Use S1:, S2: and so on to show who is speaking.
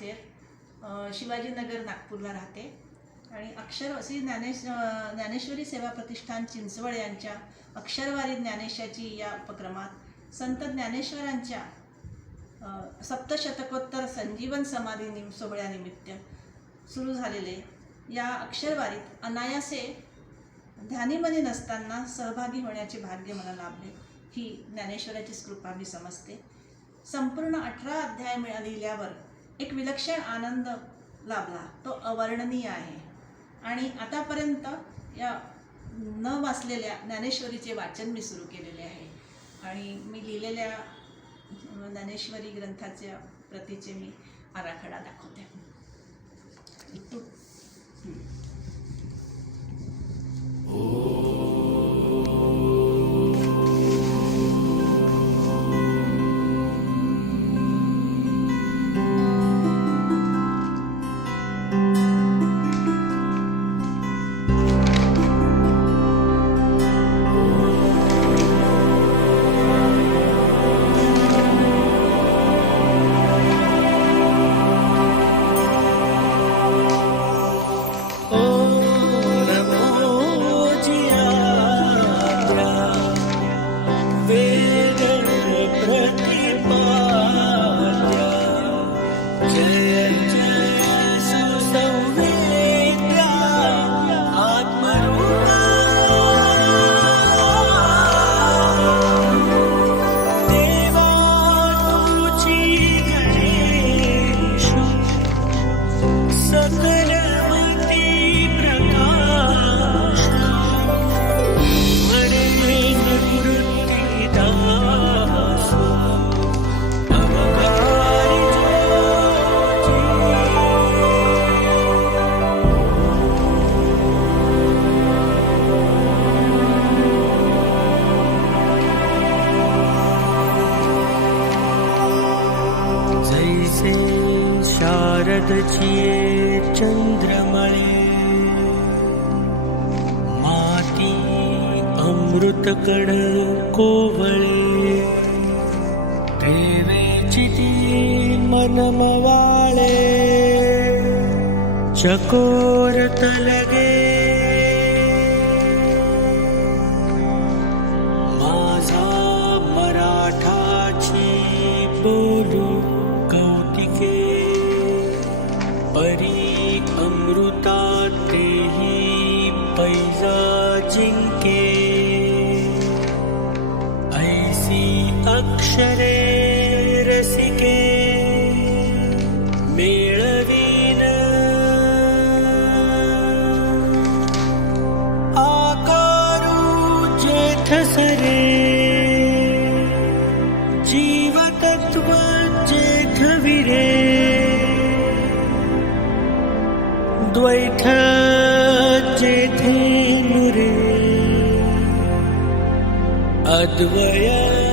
S1: Square Shivajinagar नागपूरला राहते. आणि अक्षर श्री ज्ञानेश ज्ञानेश्वरी सेवा प्रतिष्ठान चिंचवड यांच्या अक्षरवारी ज्ञानेशाची या उपक्रमात संत ज्ञानेश्वरांच्या सप्तशतकोत्तर संजीवन समाधी निम सोहळ्यानिमित्त सुरू झालेले या अक्षरवारीत अनायासे ध्यानीमनी नसताना सहभागी होण्याचे भाग्य मला लाभले. ही ज्ञानेश्वराचीच कृपा मी समजते. संपूर्ण अठरा अध्याय मिळा लिहिल्यावर एक विलक्षण आनंद लाभला. तो अवर्णनीय आहे. आणि आतापर्यंत या न वाचलेल्या ज्ञानेश्वरीचे वाचन मी सुरू केलेले आहे. आणि मी लिहिलेल्या ज्ञानेश्वरी ग्रंथाच्या प्रतीचे मी आराखडा दाखवते.
S2: Yeah. से शारद जि चन्द्रमणि माति अमृतकण कोवले देवे चिति मनमवाळे। चकोरतलगे परी अमृता तेही पैजा जिंके ऐसी अक्षरे रसिके। मेळवीन। आकारू जेठ सरे जीवतत्व जेठ विरे द्वैठ जेठे मुरे अद्वय